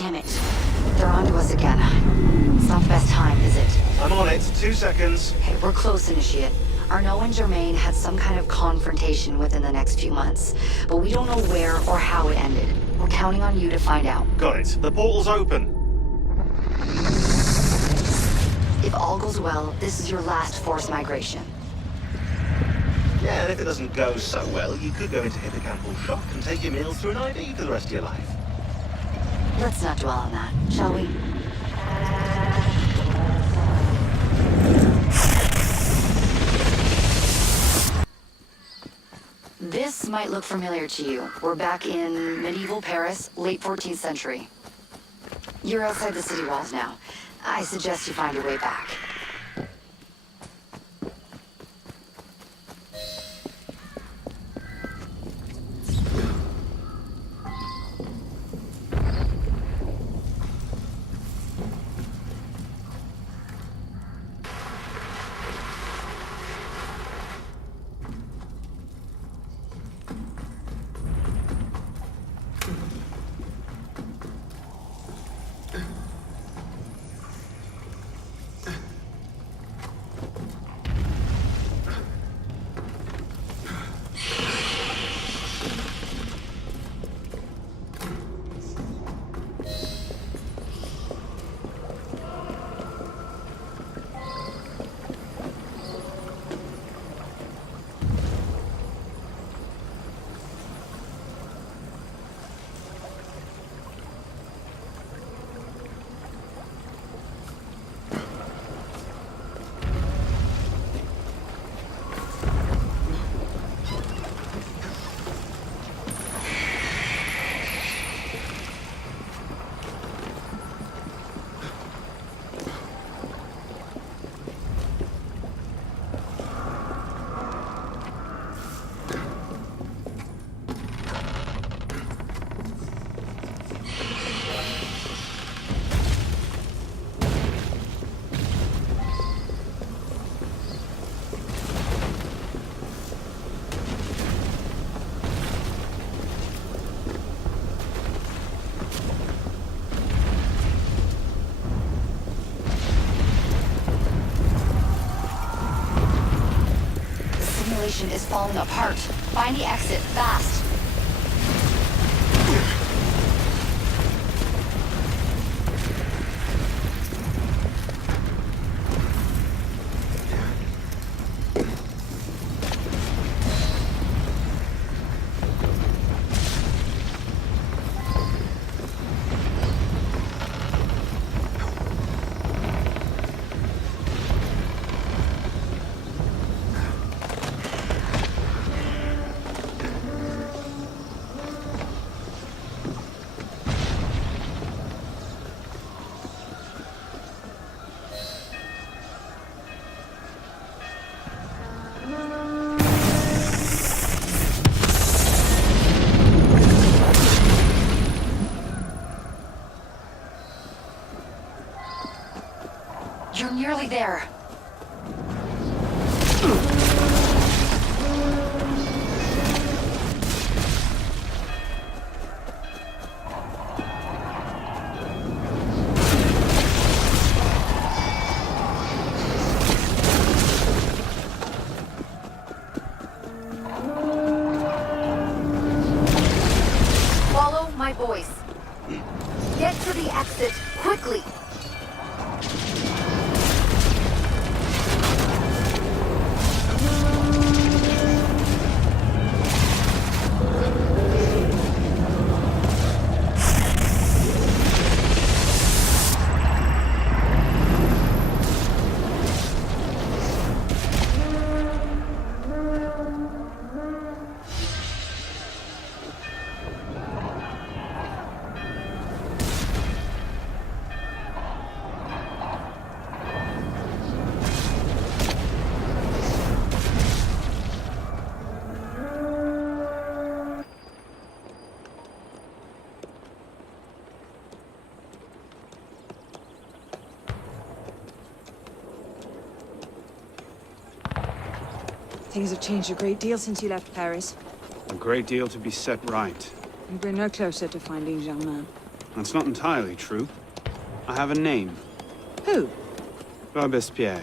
Damn it. They're onto us again. It's not the best time, is it? I'm on it. 2 seconds. Hey, we're close, Initiate. Arnaud and Germain had some kind of confrontation within the next few months, but we don't know where or how it ended. We're counting on you to find out. Got it. The portal's open. If all goes well, this is your last forced migration. Yeah, and if it doesn't go so well, you could go into hippocampal shock and take your meals through an IV for the rest of your life. Let's not dwell on that, shall we? This might look familiar to you. We're back in medieval Paris, late 14th century. You're outside the city walls now. I suggest you find your way back. Is falling apart. Find the exit, fast. You're nearly there. Follow my voice. Get to the exit, quickly. Things have changed a great deal since you left Paris. A great deal to be set right. And we're no closer to finding Germain. That's not entirely true. I have a name. Who? Robespierre.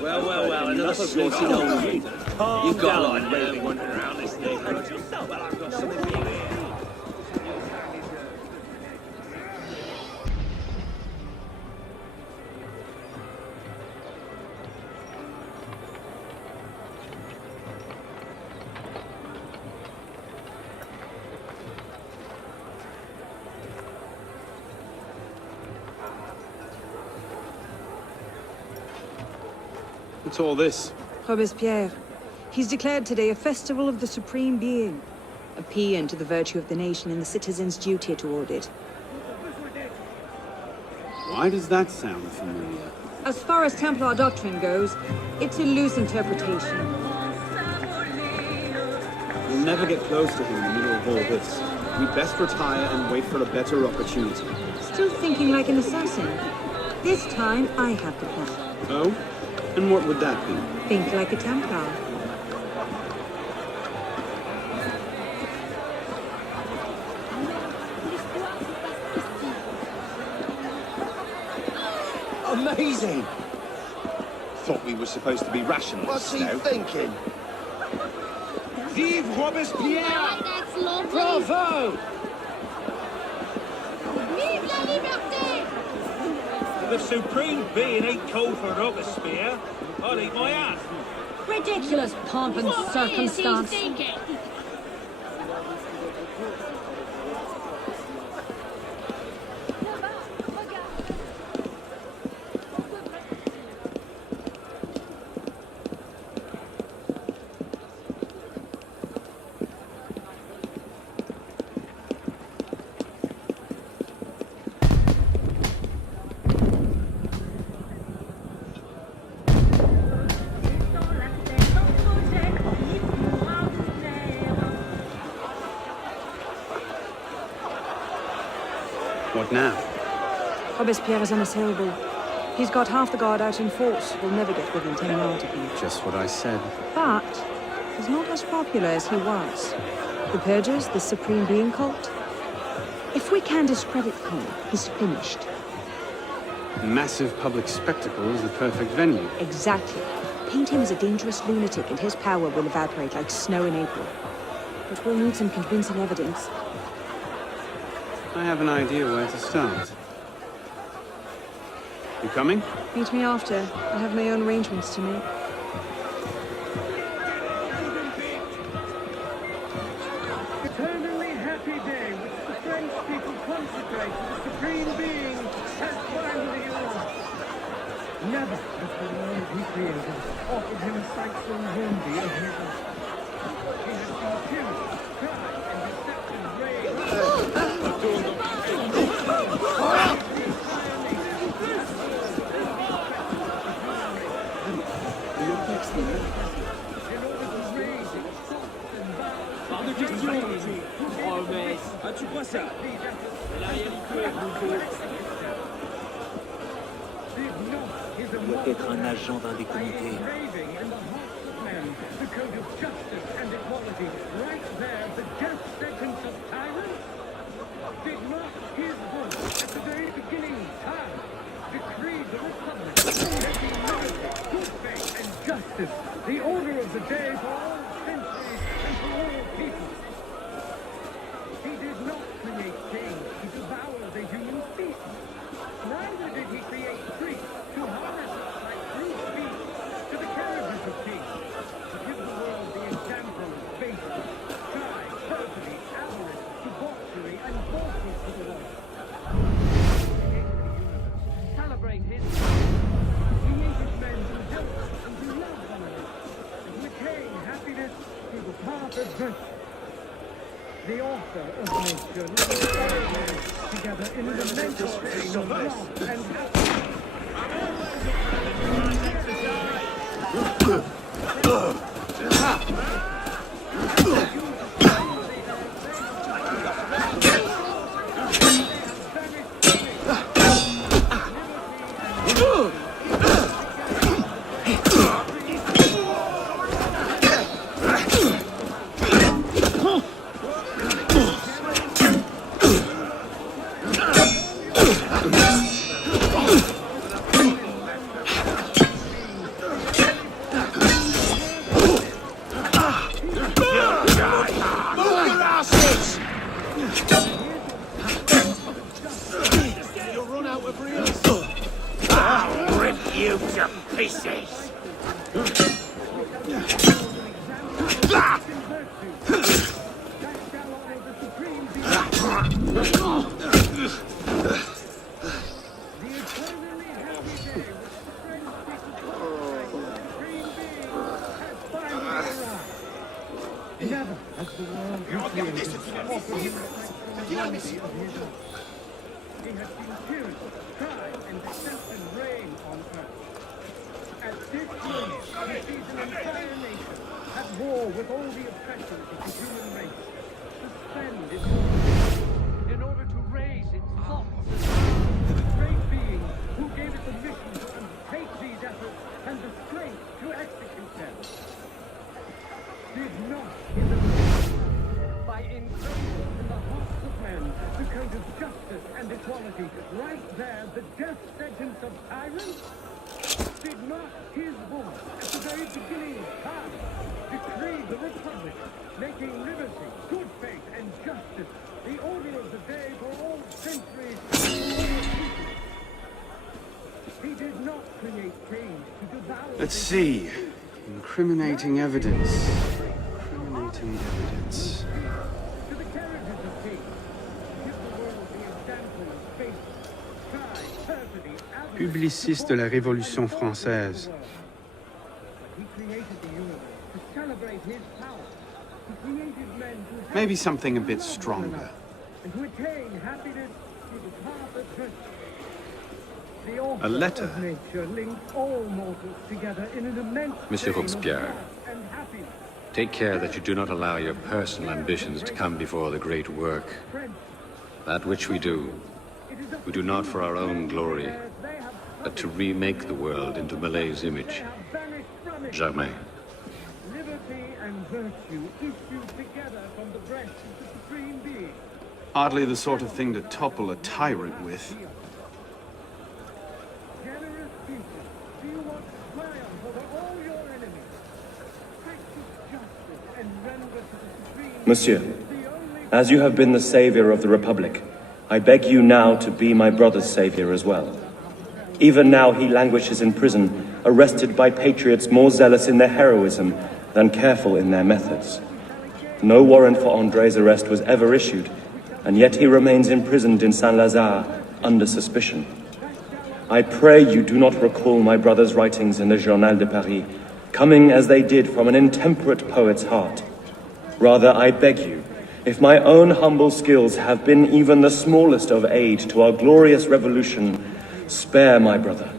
Well, another snorting old you. You've got a lot of raving wandering around this neighborhood. Well, I've got something for you here. What's all this? Robespierre. He's declared today a festival of the Supreme Being. A paean to the virtue of the nation and the citizens' duty toward it. Why does that sound familiar? As far as Templar doctrine goes, it's a loose interpretation. We'll never get close to him in the middle of all this. We'd best retire and wait for a better opportunity. Still thinking like an assassin. This time, I have the plan. Oh? And what would that be? Think like a Templar. Amazing! Thought we were supposed to be rationalists. What's he now. thinking? Vive Robespierre! That's lovely. Bravo! Vive la liberté! The Supreme Being ain't called for Robespierre. I'll eat my hat. Ridiculous pomp and What circumstance. is he thinking? What now? Robespierre is unassailable. He's got half the guard out in force. We'll never get within 10 yards of him. Just what I said. But he's not as popular as he was. The Purgers, the Supreme Being cult. If we can discredit him, he's finished. Massive public spectacle is the perfect venue. Exactly. Paint him as a dangerous lunatic and his power will evaporate like snow in April. But we'll need some convincing evidence. I have an idea where to start. You coming? Meet me after. I have my own arrangements to make. Eternally happy day which the French people consecrate to the Supreme Being has finally arrived. Never has the world he created offered him a sanctum worthy of his own. He has confused, pride, and deception reign. Doit être un agent d'un des comités. The code of justice and equality, right there, the death sentence of tyrants. Did not his voice at the very beginning time decree the republic, making liberty, good faith, and justice the order of the day for all centuries and for all peoples? He did not create kings to devour the human species. Neither did he create priests to harness us like brute beasts to the carriages of kings, to give the world the example of baseness, pride, perfidy, avarice, debauchery, and falsehood to the world. Celebrate his created men to help and to love one another, and to attain happiness through the path of virtue. The author of nature lives together in an immense train of love and happiness. I'll rip you to pieces! Never has the world created He has seen tyranny, crime, and deception reign on earth. At this moment, he sees an entire nation at war with all the oppressions of the human race. Suspend its in order to raise its thoughts to the great being who gave it the mission to undertake these efforts and the strength to execute them. Did not in the by engraving in the hearts of men the code of justice and equality, right there the death sentence of tyrants? Did not his voice at the very beginning of time decree the Republic, making liberty, good faith, and justice the order of the day for all centuries and all people? He did not create change to devour. Let's see. Incriminating evidence. Incriminating evidence. To the carriages of kings, give the world the example of faith, pride, perfidy, avarice. Publiciste de la Révolution française. He created the universe to celebrate his power. He created men to help Maybe something a bit one stronger. another, and to attain happiness through the path of virtue. The author A letter. of nature linked all mortals together in an immense Monsieur chain of Robespierre. love and happiness. Take care that you do not allow your personal ambitions to come before the great work. Friends, That which we do we do not for our own glory, they have but to remake the world into Malay's image. banished from it. Germain. Liberty and virtue issue together from the breast of the Supreme Being. Hardly the sort of thing to topple a tyrant with. Generous people, do you want triumph over all your enemies? Practice justice and render to the Supreme Monsieur, the only as you have been the savior of the Republic, I beg you now to be my brother's savior as well. Even now he languishes in prison, arrested by patriots more zealous in their heroism than careful in their methods. No warrant for André's arrest was ever issued, and yet he remains imprisoned in Saint-Lazare under suspicion. I pray you do not recall my brother's writings in the Journal de Paris, coming as they did from an intemperate poet's heart. Rather, I beg you, if my own humble skills have been even the smallest of aid to our glorious revolution, spare my brother.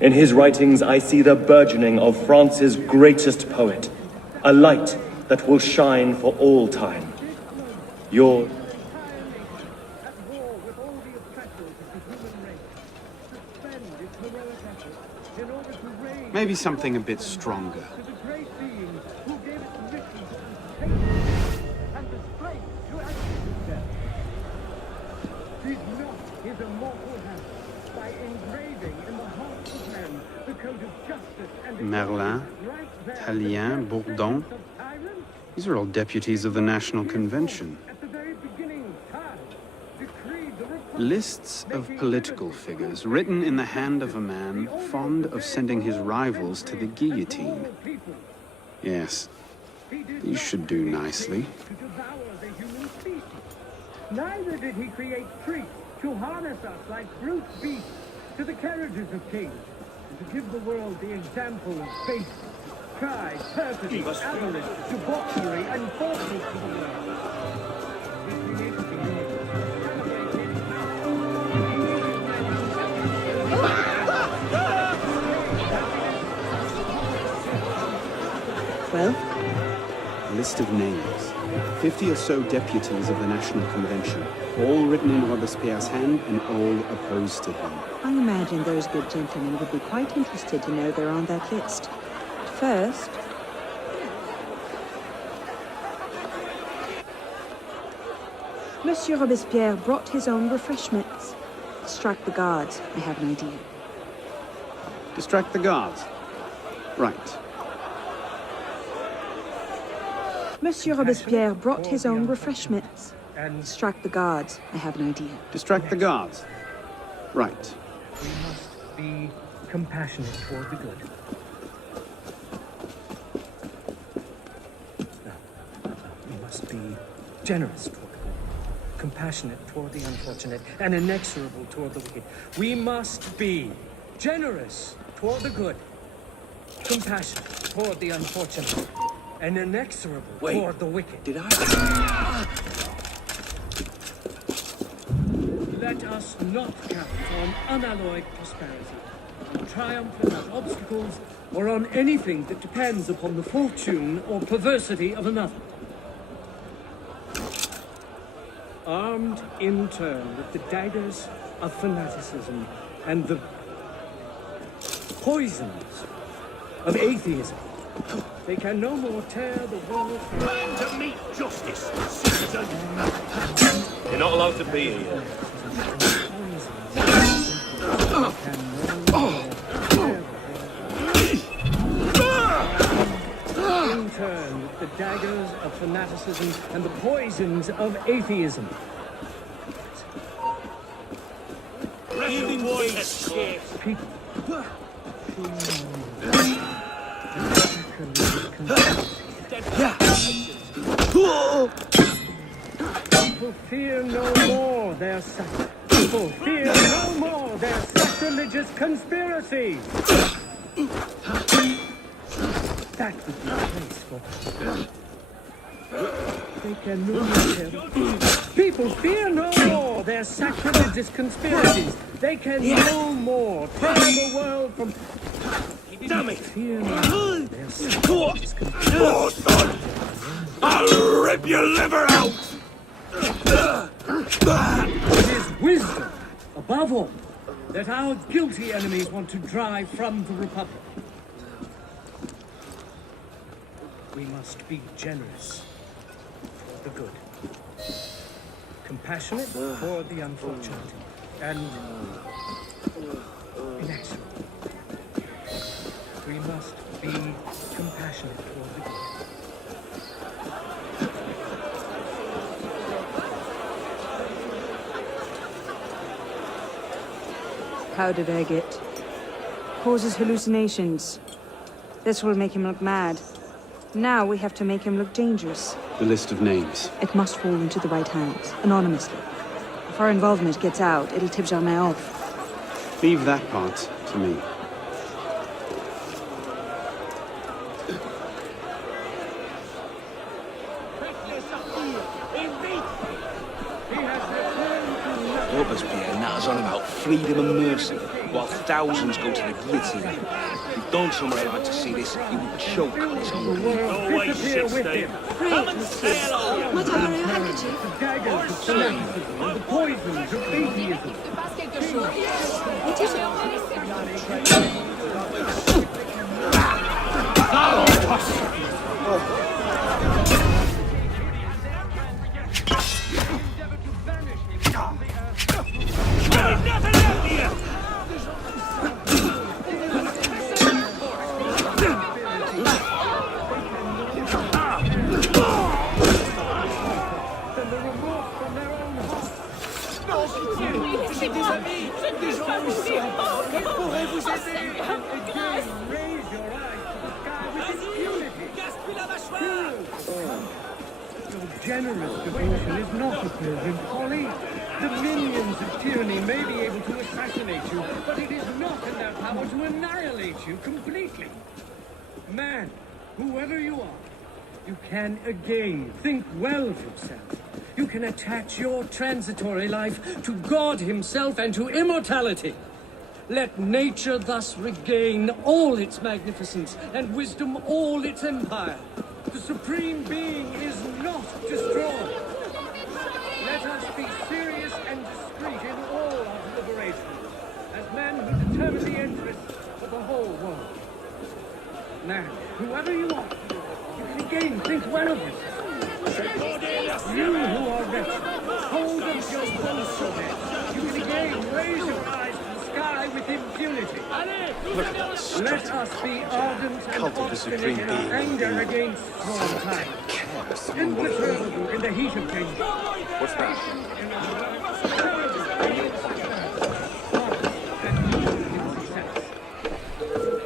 In his writings I see the burgeoning of France's greatest poet, a light that will shine for all time. Your at war with all the oppressors of the human race. Suspend its heroic efforts in order to raise Maybe something a bit stronger. to the great being who gave it the mission to take and the strength to execute them. Did not his immortal hand, by engraving in the hearts of men the code of justice and Merlin, equality, right there, Tallien, Bourdon. of tyrants? These are all deputies of the National Convention. At the very beginning of time, decreed the Republic, Lists of political figures written in the hand of a man fond of sending his rivals to the guillotine. people. Yes, He did these not should do create nicely. trees to devour the human species. Neither did he create trees to harness us like brute beasts to the carriages of kings, and to give the world the example of faith, pride, perfidy, avarice, debauchery, and falsehood to the world. He created the universe to celebrate his Well, A list of names. 50 or so deputies of the National Convention, all written in Robespierre's hand and all opposed to him. I imagine those good gentlemen would be quite interested to know they're on that list. First, Monsieur Robespierre brought his own refreshments. Distract the guards. I have an idea. Distract the guards. Right. Monsieur Robespierre brought his own refreshments. Distract the guards. I have an idea. Distract the guards. Right. We must be compassionate toward the good. No. We must be generous toward the good, compassionate toward the unfortunate, and inexorable toward the wicked. We must be generous toward the good, compassionate toward the unfortunate, and inexorable toward the wicked. Did I? Let us not count on unalloyed prosperity, on triumph without obstacles, or on anything that depends upon the fortune or perversity of another. Armed in turn with the daggers of fanaticism and the poisons of atheism, they can no more tear the world from... To meet justice, citizen. You're not allowed to be here. In turn with the daggers of fanaticism and the poisons of atheism. People. People fear no more their People fear no more their sacrilegious conspiracies. That would be a place for. They can no more. People fear no more their sacrilegious conspiracies. They can no more turn the world from. Damn it! Fear no more their sacrilegious conspiracies. Oh, son! I'll rip your liver out! It is wisdom, above all, that our guilty enemies want to drive from the Republic. We must be generous for the good, compassionate for the unfortunate, and inexorable. We must be compassionate for the good. How did I get? Causes hallucinations. This will make him look mad. Now we have to make him look dangerous. The list of names. It must fall into the right hands, anonymously. If our involvement gets out, it'll tip Germain off. Leave that part to me. Robespierre natters on about freedom and mercy, while thousands go to the guillotine. If Don Somewhere had to see this, he would choke on his own blood. Go away, shit stain. Come and say hello. Madame, your handkerchief. The daggers of fanaticism and the poisons of atheism. What is it? Generous devotion is not a pilgrim folly. The minions of tyranny may be able to assassinate you, but it is not in their power to annihilate you completely. Man, whoever you are, you can again think well of yourself. You can attach your transitory life to God Himself and to immortality. Let nature thus regain all its magnificence and wisdom all its empire. The Supreme Being is not destroyed. Let us be serious and discreet in all our deliberations, as men who determine the interests of the whole world. Man, whoever you are, you can again think well of yourself. You who are wretched, hold of your boastfulness, you can again raise your eyes to the sky with impunity. Look at that Let strut. us be ardent and Cult of the obstinate Supreme in our Being. anger against strong times. Imperturbable in the heat of danger. What's that?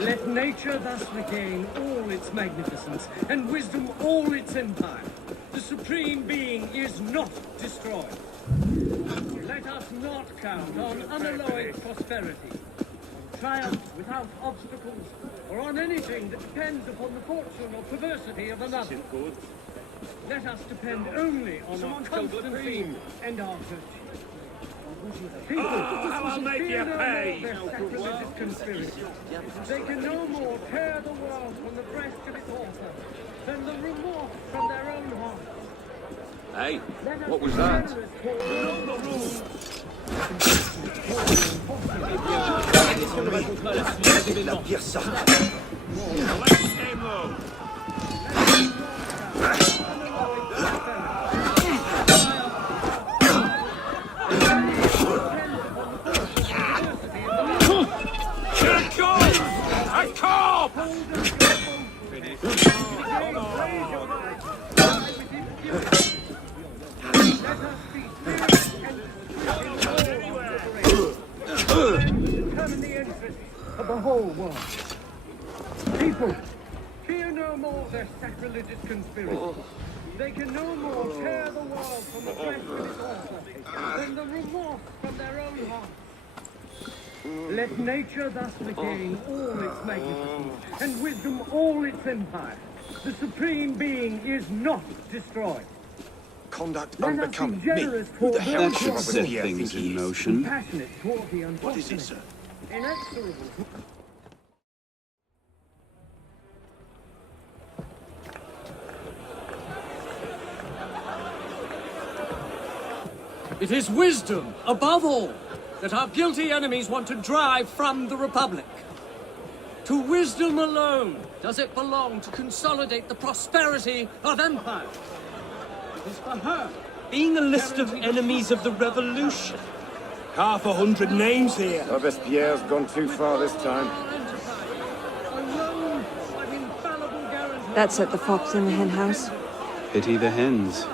Let nature thus regain all its magnificence, and wisdom all its empire. The Supreme Being is not destroyed. Let us not count on unalloyed prosperity, on triumph without obstacles, or on anything that depends upon the fortune or perversity of another. Let us depend only on our constancy and our virtue. People, I'll make fear you no pay. more their sacrilegious conspiracy. They can no more tear the world from the breast of its author than the remorse from their own heart. Hey, Let us what was be that? generous toward determine the interests of the whole world. People, fear no more their sacrilegious conspiracy. They can no more tear the world from the breast of its author than the remorse from their own heart. Let nature thus regain all its magnificence, and wisdom all its empire. The Supreme Being is not destroyed. Conduct Let us be unbecoming me. generous Who toward the hell those That do who you are should set Robespierre think things he in is? motion. compassionate toward the unfortunate. What is it, sir? Inexorable. It is wisdom, above all, that our guilty enemies want to drive from the Republic. To wisdom alone does it belong to consolidate the prosperity of empire. It is for her, being a list of enemies of the revolution. 100 names here. Robespierre's gone too far this time. Alone, by infallible guarantee. That's at the Fox in the hen house. Pity the hens.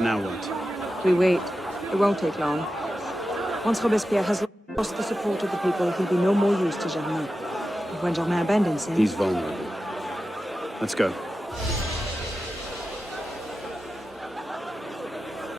Now what? We wait. It won't take long. Once Robespierre has lost the support of the people, he'll be no more use to Germain. And when Germain abandons him... He's vulnerable. Let's go.